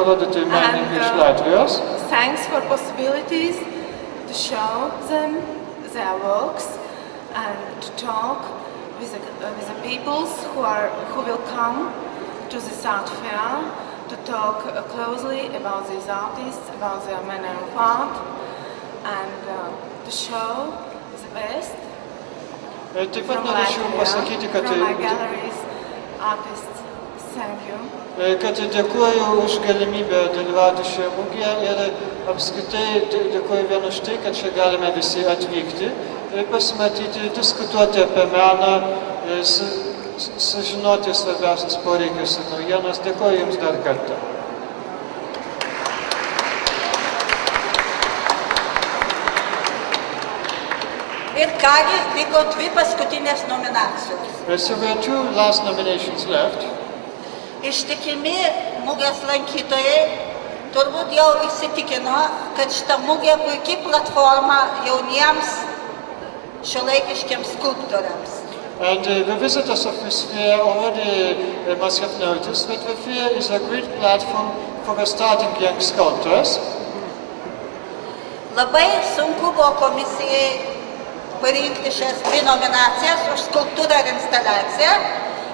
parodyti menininkai iš Latvijos. Thanks for possibilities to show them their works and to talk with the peoples who will come to this art fair to talk closely about these artists, about their manner of art, and to show the best from Latvia, from my galleries, artists. Thank you. Kad dėkuoju už galimybę dalyvauti šioje mugėje ir apskritai dėkuoju vien už tai, kad čia galime visi atvykti ir pasimatyti, diskutuoti apie meną, sužinoti svarbiausias poreikius ir naujienas. Dėkuoju Jums dar kartą. Ir kągi, vyko 2 paskutinės nominacijos. So we have 2 last nominations left. Ištikimi mugės lankytojai turbūt jau įsitikino, kad šita mugė puikiai platforma jauniems šiuolaikiškiams skulptoriams. And the visitors of this fair already must have noticed that the fair is a great platform for the starting young sculptors. Labai sunku buvo komisijai parinkti šias 2 nominacijas už skulptūrą ir instaliaciją,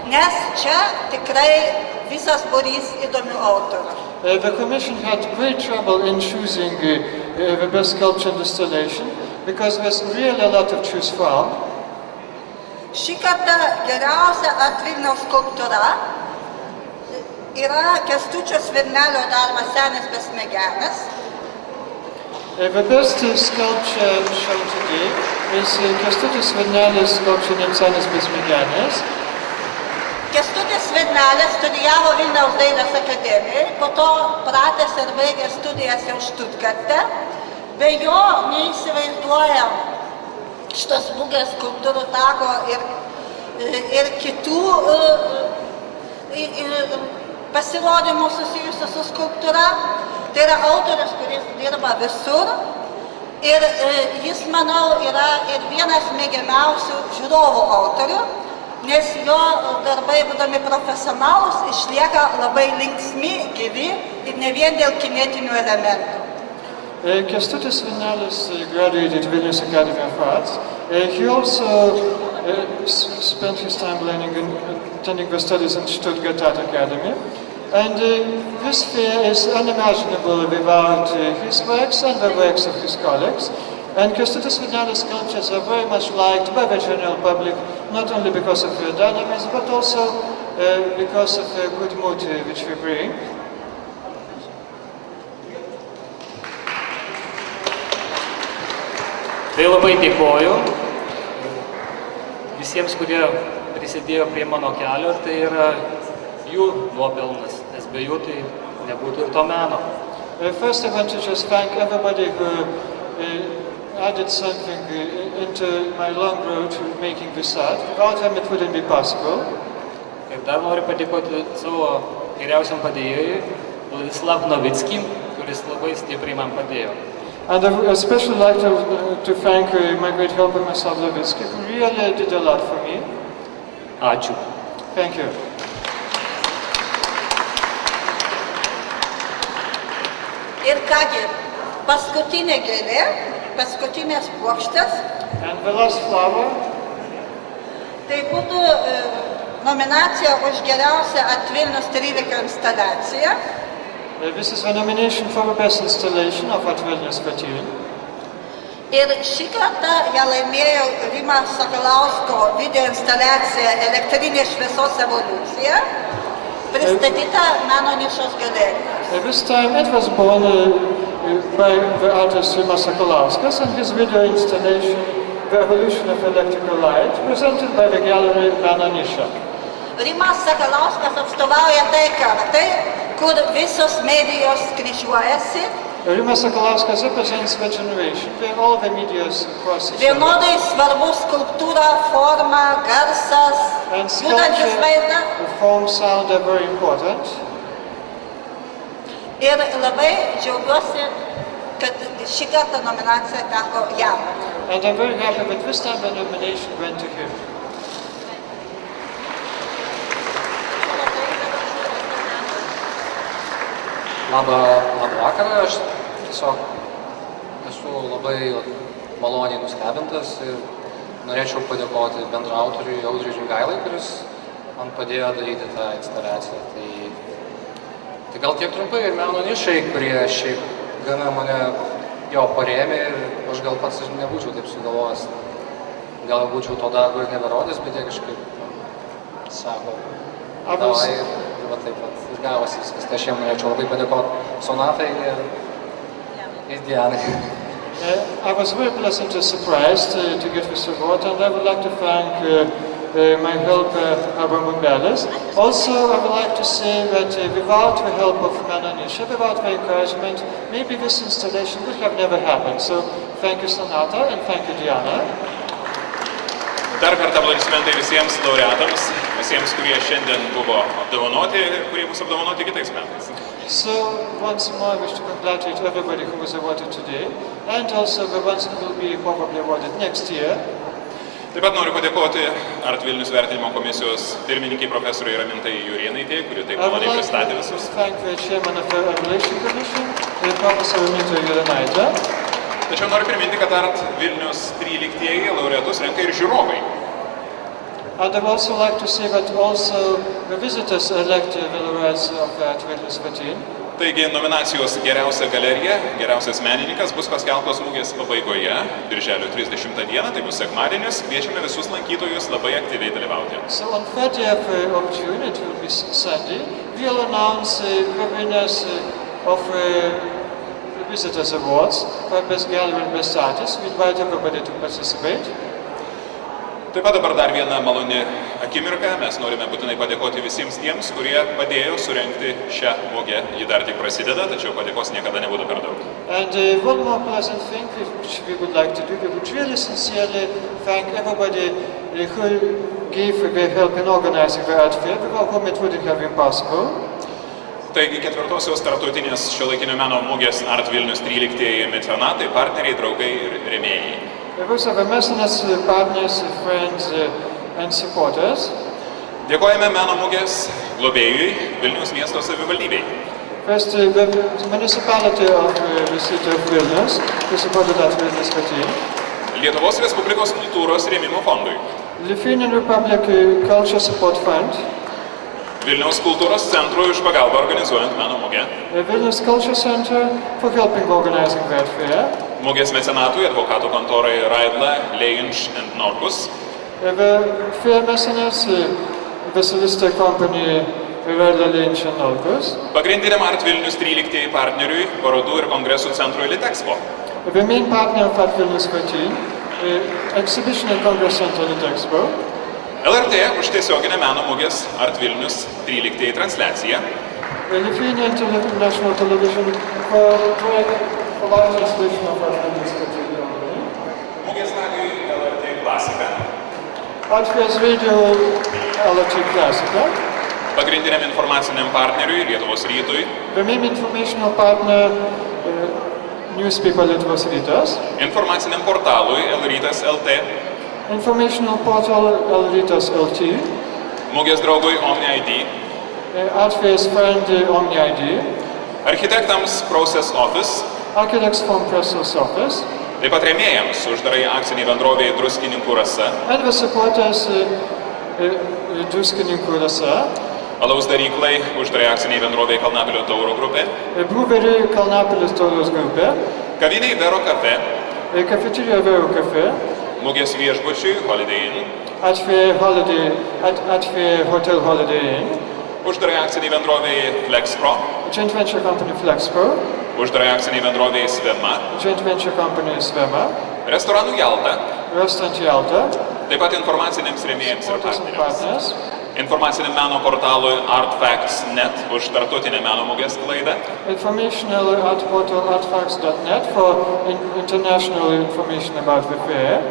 nes čia tikrai visas būrys įdomių autorių. The Commission had great trouble in choosing the best sculpture and installation because there's really a lot to choose from. Šį kartą geriausia Vilniaus skulptūra yra Kęstučio Svirnelio darbas Senis besmegenis. The best sculpture shown today is Kęstutis Svirnelis sculpture named Senis besmegenis. Kęstutis Svirnelis studijavo Vilniaus dailės akademijoje, po to pratęsė ir baigė studijas jau Štutgarte. Be jo neįsivaizduojam šitos mugės skulptūrų tako ir kitų pasirodymų susijusių su skulptūra. Tai yra autorius, kuris dirba visur ir jis, manau, yra ir vienas mėgiamiausių žiūrovų autorių, nes jo darbai, būdami profesionalūs, išlieka labai linksmi, gyvi ir ne vien dėl kinetinių elementų. Kęstutis Svirnelis graduated Vilnius Academy of Arts. He also spent his time attending the studies in Stuttgart Art Academy. And this fair is unimaginable without his works and the works of his colleagues. And Kęstutis Svirnelis sculptures are very much liked by the general public, not only because of their dynamism, but also because of the good mood which we bring. Tai labai dėkoju visiems, kurie prisidėjo prie mano kelio, ir tai yra jų nuopelnas, nes be jų tai nebūtų ir to meno. First, I want to just thank everybody who added something into my long road to making this art. Without them, it wouldn't be possible. Ir dar noriu padėkoti savo geriausiam padėjėjui, Vladislav Novickim, kuris labai stipriai man padėjo. And I especially like to thank my great helper, Miroslav Levitsky, who really did a lot for me. Ačiū. Thank you. Ir kągi, paskutinė gėlė, paskutinės puokštės. And the last flower. Tai būtų nominacija už geriausią Vilnius 13 instaliaciją. This is the nomination for the best installation of Vilnius 13. Ir šį kartą ją laimėjo Rimas Sakalausko video instaliacija Elektrinė šviesos evoliucija, pristatyta Meno nišos galerijos. This time it was born by the artist Rimas Sakalauskas and his video installation The Evolution of Electrical Light, presented by the gallery Meno Nisha. Rimas Sakalauskas atstovauja tai kartai, kur visos medijos kryžiuojasi. Rimas Sakalauskas represents the generation where all the medias cross each other. Vienodai svarbu skulptūra, forma, garsas, And judantis vaizdas. sculpture, form, sound are very important. Ir labai džiaugiuosi, kad šį kartą nominacija teko jam. And I'm very happy that this time the nomination went to him. Labą vakarą, aš tiesiog esu labai maloniai nustebintas ir norėčiau padėkoti bendraautoriui Audriui Rimgailai, kuris man padėjo daryti tą instaliaciją. Tai gal tiek trumpai ir meno nišai, kurie šiaip gana mane jo parėmė ir aš gal pats nebūčiau taip sugalvojęs. Gal būčiau to darbo ir neberodęs, bet jie kažkaip sako, davai ir va taip pat gavosi viskas. Tai aš jiem norėčiau labai padėkoti Sonatai ir Dianai. I was very pleasantly surprised to get this award, and I would like to thank my helper, Abraham Umberles. Also, I would like to say that without the help of Mananisha, without the encouragement, maybe this installation would have never happened. So, thank you, Sonata, and thank you, Diana. Dar kartą aplodismentai visiems laureatams, visiems, kurie šiandien buvo apdovanoti ir kurie bus apdovanoti kitais metais. So, once more, I wish to congratulate everybody who was awarded today, and also the ones who will be probably awarded next year. Taip pat noriu padėkoti Art Vilnius vertinimo komisijos pirmininkiai profesoriai Ramintai Jurėnaitei, kuri taip maloniai pristatė visus. I would like to thank the chairman of the Evaluation Commission, Professor Ramintai Jurėnaitė. Tačiau noriu priminti, kad Art Vilnius 13-ieji laureatus renka ir žiūrovai. And I would also like to say that also the visitors elect the laureates of Art Vilnius 13. Taigi nominacijos geriausia galerija, geriausias menininkas bus paskelbtos mugės pabaigoje, birželio 30 dieną, tai bus sekmadienis, kviečiame visus lankytojus labai aktyviai dalyvauti. So on 30th of June, it will be Sunday, we'll announce the winners of the Visitors Awards for Best Gallery and Best Artist. We invite everybody to participate. Taip pat dabar dar viena maloni akimirka. Mes norime būtinai padėkoti visiems tiems, kurie padėjo surengti šią mugę. Ji dar tik prasideda, tačiau padėkos niekada nebūtų per daug. And one more pleasant thing which we would like to do, we would really sincerely thank everybody who gave their help in organizing the art fair, without whom it wouldn't have been possible. Taigi ketvirtosios tarptautinės šiuolaikinio meno mugės Art Vilnius 13-ieji mecenatai, partneriai, draugai ir rėmėjai. Those are the mecenas, partners, friends and supporters. Dėkojame meno mugės globėjui Vilniaus miesto savivaldybei. First, the municipality of the city of Vilnius, who supported Art Vilnius 13. Lietuvos Respublikos kultūros rėmimo fondui. Lithuanian Republic Culture Support Fund. Vilniaus kultūros centrui už pagalbą organizuojant meno mugę. Vilnius Culture Center for helping organizing that fair. Mugės mecenatui advokatų kontorai Raidla, Leinš and Norkus. The fair mecenas, the solicitor company Raidla, Leinš and Norkus. Pagrindiniam Art Vilnius 13-ieji partneriui, parodų ir kongresų centrui Litexpo. The main partner of Art Vilnius 13, Exhibition and Congress Center Litexpo. LRT už tiesioginę meno mugės Art Vilnius 13-ieji transliaciją. Lithuanian National Television for live translation of Art Vilnius 13. Mugės radijui LRT Klasika. Art Fair's Radio LRT Klasika. Pagrindiniam informaciniam partneriui Lietuvos rytui. The main informational partner, newspaper Lietuvos rytas. Informaciniam portalui LRytas LT. Informational portal LRytas LT. Mugės draugui Omni ID. Art Fair's friend Omni ID. Architektams Process Office. Architects from Process Office. Taip pat rėmėjams uždarai akciniai bendrovėjai Druskininkų Rasa. And the supporters Druskininkų Rasa. Alaus daryklai uždarai akciniai bendrovėjai Kalnapilio Tauro grupė. Brewery Kalnapilio Tauros grupė. Kaviniai Vero Cafe. Cafeteria Vero Cafe. Mugės viešbučiui Holiday Inn. Art Fair Hotel Holiday Inn. Uždarai akciniai bendrovėjai Flexpro. Joint venture company Flexpro. Uždarai akciniai bendrovėjai Svema. Joint venture company Svema. Restoranų Jalta. Restaurant Jalta. Taip pat informaciniams rėmėjams ir Supporters and partneriams. partners. Informaciniam meno portalui Artfacts.net už tarptautinę meno mugės sklaidą. Informational art portal artfacts.net for international information about the fair.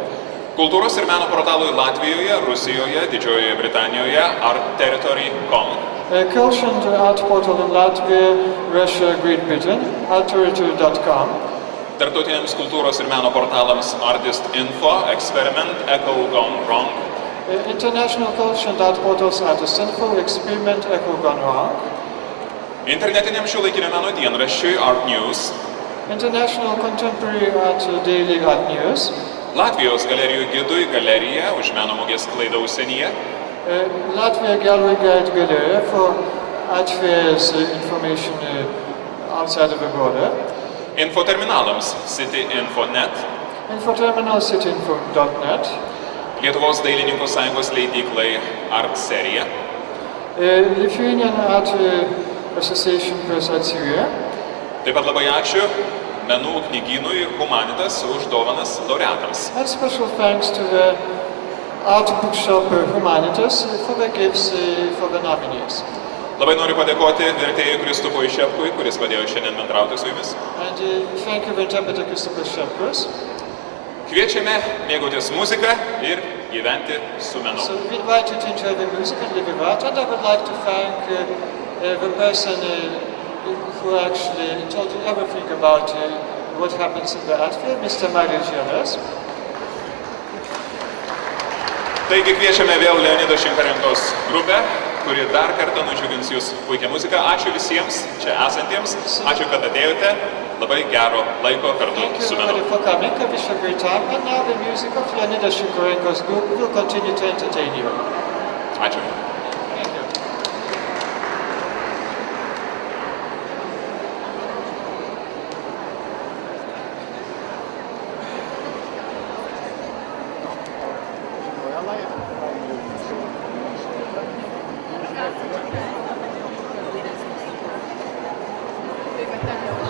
Kultūros ir meno portalui Latvijoje, Rusijoje, Didžiojoje Britanijoje artterritory.com. Culture and art portal in Latvia, Russia, Great Britain, artterritory.com. Tarptautiniams kultūros ir meno portalams Artist Info, Experiment, Echo Gone Wrong. International culture and art portals Artist Info, Experiment, Echo Gone Wrong. Internetiniam šiuolaikinio meno dienraščiui Art News, International Contemporary Art Daily Art News, Latvijos galerijų gidui galerija už meno mugės sklaidą užsienyje, Latvia Gallery Guide Gallery for art fairs information outside of the border, infoterminalams Cityinfo.net, infoterminalcityinfo.net, Lietuvos dailininkų sąjungos leidyklai Art Serija, Lithuanian Art Association Press Atsiuje. taip pat labai ačiū menų knygynui Humanitas už dovanas laureatams. And special thanks to the art bookshop Humanitas for the gifts for the nominees. Labai noriu padėkoti vertėjui Kristupui Šepkui, kuris padėjo šiandien bendrauti su jumis. And thank you the interpreter Christopher Shepkos. Kviečiame mėgautis muziką ir gyventi su menu. So we invite you to enjoy the music and live with art, and I would like to thank the person who actually told you everything about what happens in the art field, Mr. Mario Žeras. Taigi kviečiame vėl Leonido Šimkarenkos grupę, kuri dar kartą nudžiugins jūs puikia muzika. Ačiū visiems čia esantiems, ačiū, kad atėjote. Labai gero laiko kartu Thank su you menu. everybody for coming. I wish you a great time. And now the music of Leonida Šimkarenko's group will continue to entertain you. Ačiū. Thank you. Thank you.